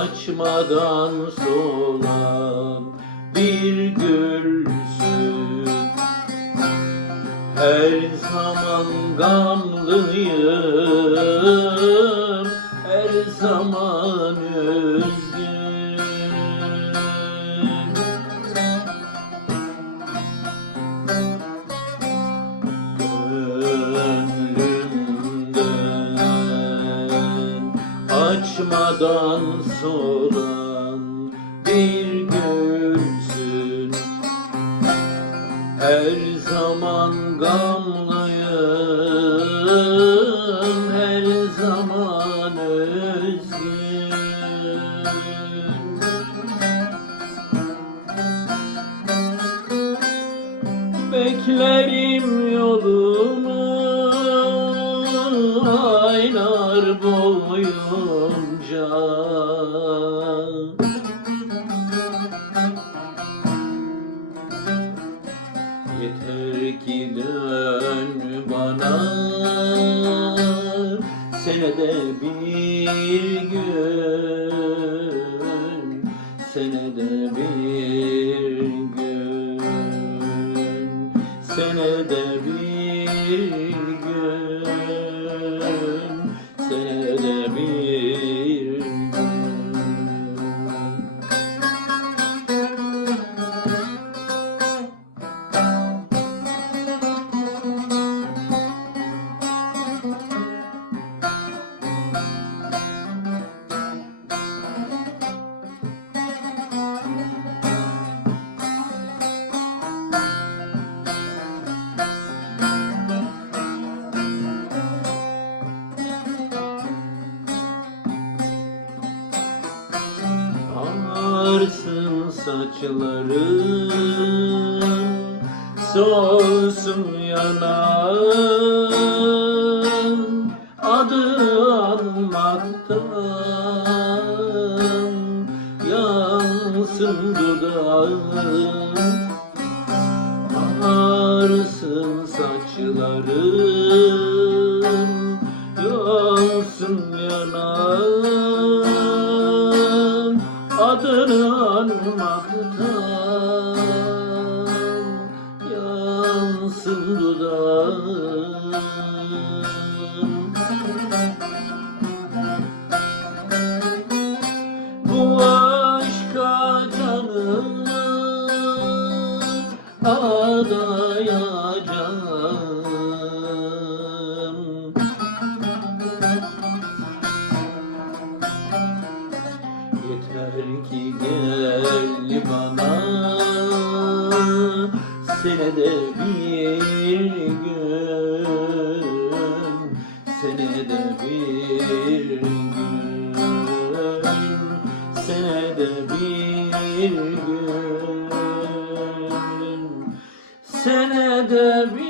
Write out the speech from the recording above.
Açmadan solan bir gülsün Her zaman gamlıyım açmadan soran bir gülsün Her zaman gamlıyım Her zaman özgün. Beklerim yolunu aylar Yeter ki dön bana. Senede bir gün. Senede bir gün. Senede bir gün Ağarsın saçların Solsun yanağın Adı anmaktan Yansın dudağın. Ağarsın saçların Anmaktan Yansın Bu aşka canımı adayacağım senede bir gün senede bir gün senede bir gün senede bir